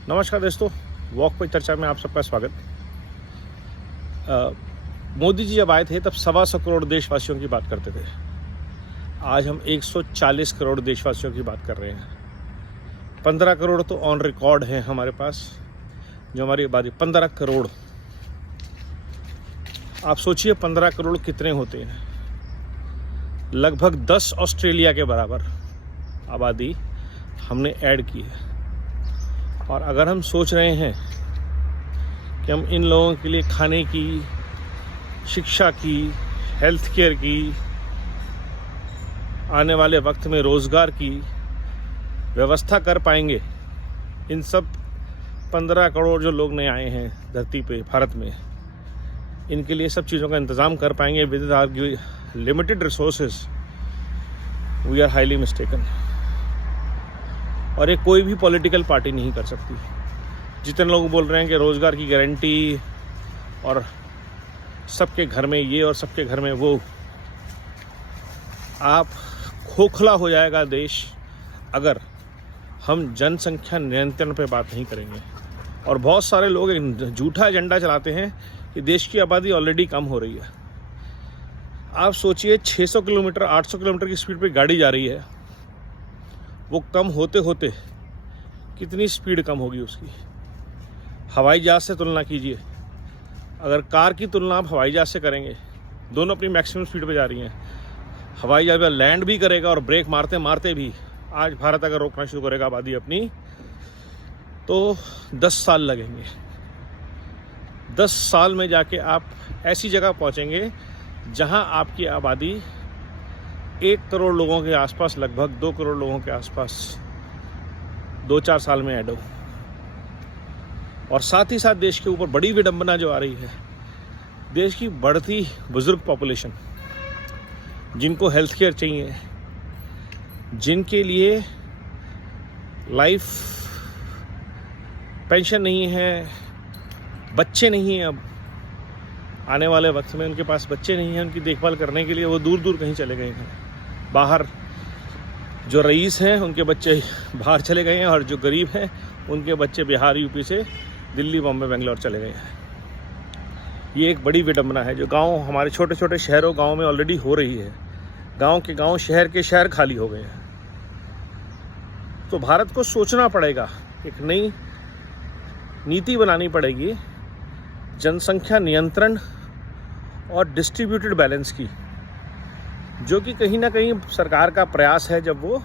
नमस्कार दोस्तों, वॉक पे चर्चा में आप सबका स्वागत। मोदी जी जब आए थे तब 125 करोड़ देशवासियों की बात करते थे। आज हम 140 करोड़ देशवासियों की बात कर रहे हैं। 15 करोड़ तो ऑन रिकॉर्ड हैं हमारे पास, जो हमारी आबादी 15 करोड़। आप सोचिए 15 करोड़ कितने होते हैं। लगभग 10 ऑस्ट्रेलिया के बराबर आबादी हमने ऐड की है। और अगर हम सोच रहे हैं कि हम इन लोगों के लिए खाने की, शिक्षा की, हेल्थ केयर की, आने वाले वक्त में रोज़गार की व्यवस्था कर पाएंगे, इन सब 15 करोड़ जो लोग नए आए हैं धरती पे भारत में, इनके लिए सब चीज़ों का इंतज़ाम कर पाएंगे with our limited resources, we are highly mistaken. और ये कोई भी पॉलिटिकल पार्टी नहीं कर सकती। जितने लोग बोल रहे हैं कि रोज़गार की गारंटी और सबके घर में ये और सबके घर में वो, आप खोखला हो जाएगा देश अगर हम जनसंख्या नियंत्रण पे बात नहीं करेंगे। और बहुत सारे लोग एक झूठा एजेंडा चलाते हैं कि देश की आबादी ऑलरेडी कम हो रही है। आप सोचिए 600 किलोमीटर 800 किलोमीटर की स्पीड पे गाड़ी जा रही है, वो कम होते होते कितनी स्पीड कम होगी उसकी। हवाई जहाज़ से तुलना कीजिए, अगर कार की तुलना आप हवाई जहाज़ से करेंगे, दोनों अपनी मैक्सिमम स्पीड पे जा रही हैं। हवाई जहाज़ लैंड भी करेगा और ब्रेक मारते मारते भी, आज भारत अगर रोकना शुरू करेगा आबादी अपनी, तो 10 साल लगेंगे। 10 साल में जाके आप ऐसी जगह पहुंचेंगे जहां आपकी आबादी 1 करोड़ लोगों के आसपास, लगभग 2 करोड़ लोगों के आसपास 2-4 साल में ऐड हो। और साथ ही साथ देश के ऊपर बड़ी विडंबना जो आ रही है, देश की बढ़ती बुजुर्ग पॉपुलेशन, जिनको हेल्थ केयर चाहिए, जिनके लिए लाइफ पेंशन नहीं है, बच्चे नहीं हैं, अब आने वाले वक्त में उनके पास बच्चे नहीं हैं उनकी देखभाल करने के लिए, वो दूर दूर कहीं चले गए हैं बाहर। जो रईस हैं उनके बच्चे बाहर चले गए हैं, और जो गरीब हैं उनके बच्चे बिहार यूपी से दिल्ली, बॉम्बे, बेंगलोर चले गए हैं। ये एक बड़ी विडंबना है जो गांव, हमारे छोटे छोटे शहरों गांव में ऑलरेडी हो रही है। गांव के गांव, शहर के शहर खाली हो गए हैं। तो भारत को सोचना पड़ेगा, एक नई नीति बनानी पड़ेगी जनसंख्या नियंत्रण और डिस्ट्रीब्यूटेड बैलेंस की, जो कि कहीं ना कहीं सरकार का प्रयास है जब वो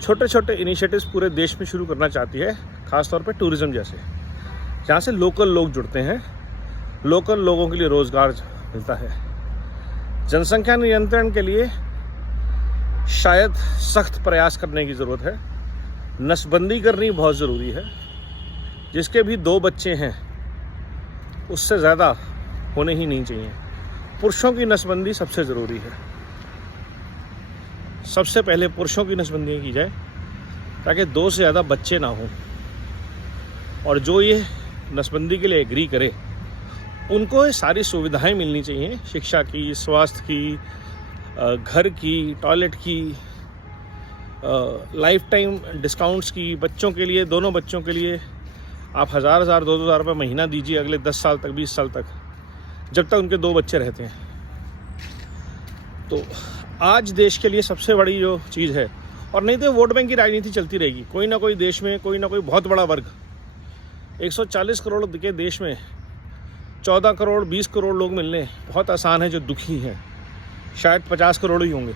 छोटे छोटे इनिशिएटिव्स पूरे देश में शुरू करना चाहती है, ख़ासतौर पे टूरिज़्म जैसे, जहाँ से लोकल लोग जुड़ते हैं, लोकल लोगों के लिए रोज़गार मिलता है। जनसंख्या नियंत्रण के लिए शायद सख्त प्रयास करने की ज़रूरत है। नसबंदी करनी बहुत ज़रूरी है। जिसके भी 2 बच्चे हैं उससे ज़्यादा होने ही नहीं चाहिए। पुरुषों की नसबंदी सबसे ज़रूरी है। सबसे पहले पुरुषों की नसबंदी की जाए ताकि 2 से ज़्यादा बच्चे ना हों। और जो ये नसबंदी के लिए एग्री करे, उनको ये सारी सुविधाएं मिलनी चाहिए, शिक्षा की, स्वास्थ्य की, घर की, टॉयलेट की, लाइफ टाइम डिस्काउंट्स की। बच्चों के लिए, दोनों बच्चों के लिए आप 1000 2,000 रुपये महीना दीजिए अगले 10 साल तक, 20 साल तक, जब तक उनके 2 बच्चे रहते हैं। तो आज देश के लिए सबसे बड़ी जो चीज़ है, और नहीं तो वोट बैंक की राजनीति चलती रहेगी। कोई ना कोई देश में कोई ना कोई बहुत बड़ा वर्ग, 140 करोड़ के देश में 14 करोड़ 20 करोड़ लोग मिलने बहुत आसान है जो दुखी हैं। शायद 50 करोड़ ही होंगे,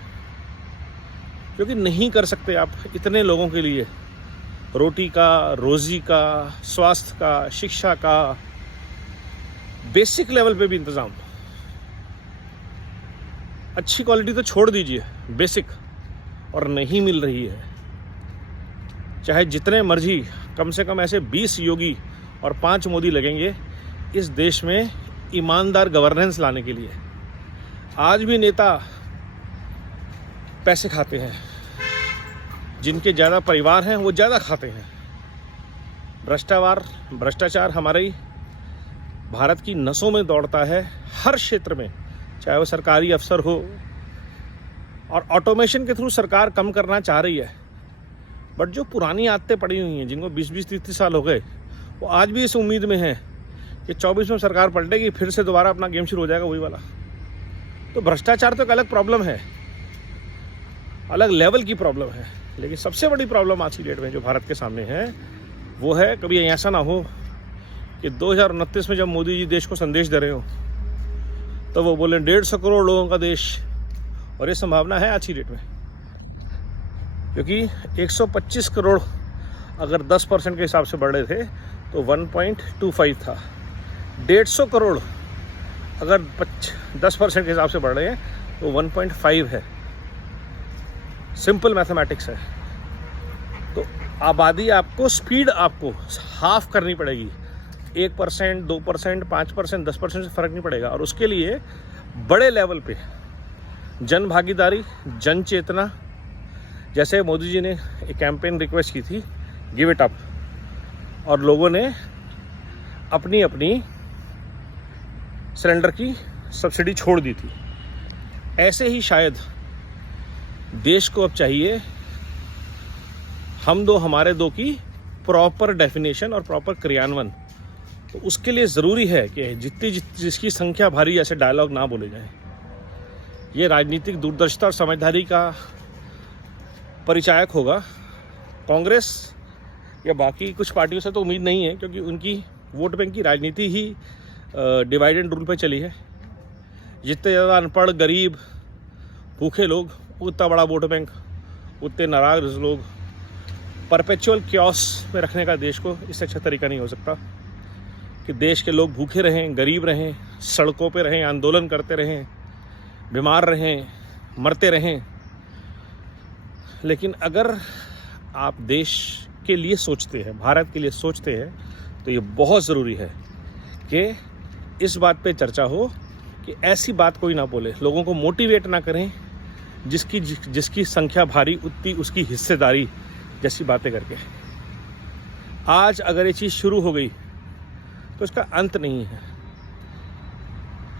क्योंकि नहीं कर सकते आप इतने लोगों के लिए रोटी का, रोज़ी का, स्वास्थ्य का, शिक्षा का, बेसिक लेवल पे भी इंतज़ाम। अच्छी क्वालिटी तो छोड़ दीजिए, बेसिक और नहीं मिल रही है। चाहे जितने मर्जी, कम से कम ऐसे 20 योगी और 5 मोदी लगेंगे इस देश में ईमानदार गवर्नेंस लाने के लिए। आज भी नेता पैसे खाते हैं, जिनके ज़्यादा परिवार हैं वो ज़्यादा खाते हैं। भ्रष्टाचार हमारे भारत की नसों में दौड़ता है, हर क्षेत्र में, चाहे वो सरकारी अफसर हो। और ऑटोमेशन के थ्रू सरकार कम करना चाह रही है, बट जो पुरानी आदतें पड़ी हुई हैं, जिनको 20-20, 30-30 साल हो गए, वो आज भी इस उम्मीद में हैं कि 24 में सरकार पलटेगी, फिर से दोबारा अपना गेम शुरू हो जाएगा वही वाला। तो भ्रष्टाचार तो एक अलग प्रॉब्लम है, अलग लेवल की प्रॉब्लम है, लेकिन सबसे बड़ी प्रॉब्लम आज की डेट में जो भारत के सामने है वो है, कभी ऐसा ना हो कि 2029 में जब मोदी जी देश को संदेश दे रहे हो तो वो बोले 150 करोड़ लोगों का देश। और ये संभावना है आज की डेट में, क्योंकि 125 करोड़ अगर 10% के हिसाब से बढ़ रहे थे तो 1.25 था। 150 करोड़ अगर 10% के हिसाब से बढ़ रहे हैं तो 1.5 है। सिंपल मैथमेटिक्स है। तो आबादी आपको, स्पीड आपको हाफ करनी पड़ेगी। 1%, 2%, 5%, 10% से फ़र्क नहीं पड़ेगा। और उसके लिए बड़े लेवल पे जन भागीदारी, जन चेतना, जैसे मोदी जी ने एक कैंपेन रिक्वेस्ट की थी, गिव इट अप, और लोगों ने अपनी अपनी सिलेंडर की सब्सिडी छोड़ दी थी। ऐसे ही शायद देश को अब चाहिए हम दो हमारे दो की प्रॉपर डेफिनेशन और प्रॉपर क्रियान्वयन। तो उसके लिए ज़रूरी है कि जिसकी संख्या भारी ऐसे डायलॉग ना बोले जाएं। ये राजनीतिक दूरदर्शिता और समझदारी का परिचायक होगा। कांग्रेस या बाकी कुछ पार्टियों से तो उम्मीद नहीं है, क्योंकि उनकी वोट बैंक की राजनीति ही डिवाइड एंड रूल पे चली है। जितने ज़्यादा अनपढ़, गरीब, भूखे लोग, उतना बड़ा वोट बैंक, उतने नाराज लोग। परपेचुअल क्योस में रखने का देश को इससे अच्छा तरीका नहीं हो सकता कि देश के लोग भूखे रहें, गरीब रहें, सड़कों पे रहें, आंदोलन करते रहें, बीमार रहें, मरते रहें। लेकिन अगर आप देश के लिए सोचते हैं, भारत के लिए सोचते हैं, तो ये बहुत ज़रूरी है कि इस बात पे चर्चा हो कि ऐसी बात कोई ना बोले, लोगों को मोटिवेट ना करें जिसकी संख्या भारी उतनी उसकी हिस्सेदारी जैसी बातें करके। आज अगर ये चीज़ शुरू हो गई तो इसका अंत नहीं है।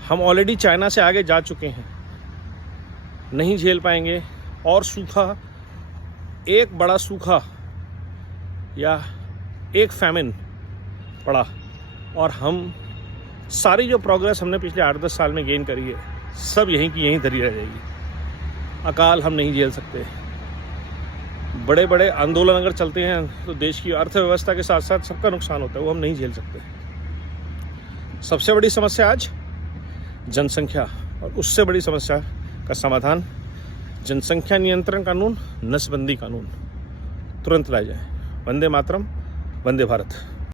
हम ऑलरेडी चाइना से आगे जा चुके हैं, नहीं झेल पाएंगे। और सूखा, एक बड़ा सूखा या एक फैमिन पड़ा और हम सारी जो प्रोग्रेस हमने पिछले 8-10 साल में गेन करी है, सब यहीं की यहीं धरी रह जाएगी। अकाल हम नहीं झेल सकते। बड़े बड़े आंदोलन अगर चलते हैं तो देश की अर्थव्यवस्था के साथ साथ सबका नुकसान होता है, वो हम नहीं झेल सकते। सबसे बड़ी समस्या आज जनसंख्या, और उससे बड़ी समस्या का समाधान जनसंख्या नियंत्रण कानून, नसबंदी कानून तुरंत लाए जाए। वंदे मातरम, वंदे भारत।